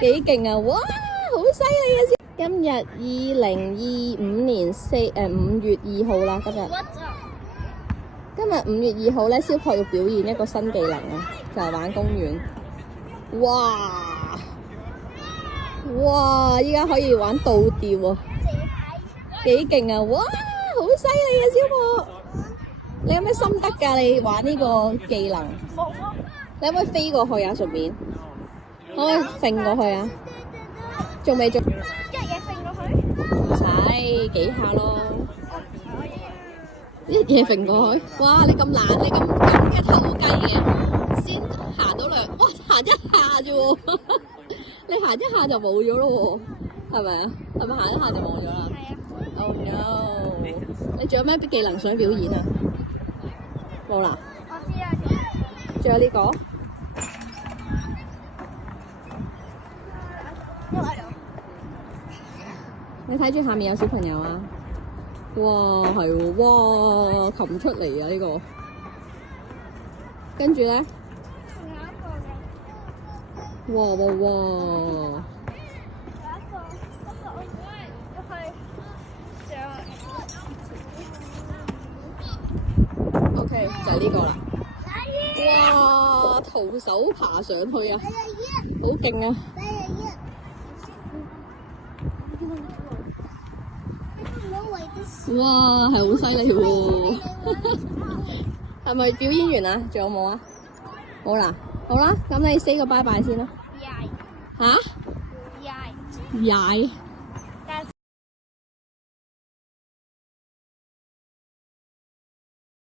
幾勁啊！哇，好犀利啊！今日2025年5月2號啦，今日5月2號咧，小學要表演一個新技能啊，就係玩公園。哇！依家可以玩倒吊啊，幾勁啊！哇，好犀利啊，小學！你有咩心得㗎？你玩呢個技能？你可唔可以飛過去啊？順便可唔可以揈過去啊？仲未做？一嘢揈過去？唔使幾下咯。一嘢揈過去？哇！你咁懶，你咁嘅偷雞嘅，先行到兩，哇！行一下啫喎，你行一下就冇咗咯喎，係咪啊？係咪行一下就冇咗啦？係啊。Oh no！你仲有咩技能想表演啊？冇啦。我知啊。仲有呢個？你睇住下面有小朋友啊！哇，係喎，哇，擒出嚟啊呢個！跟住咧，仲有一個嘅。哇！有一個，不過我要去上。OK，就係呢個啦。哇！徒手爬上去啊，好勁啊！哇，係好犀利喎！係咪表演完啊？仲有冇啊？冇啦，好啦，咁你 say 個拜拜先啦。曳。吓？曳。曳。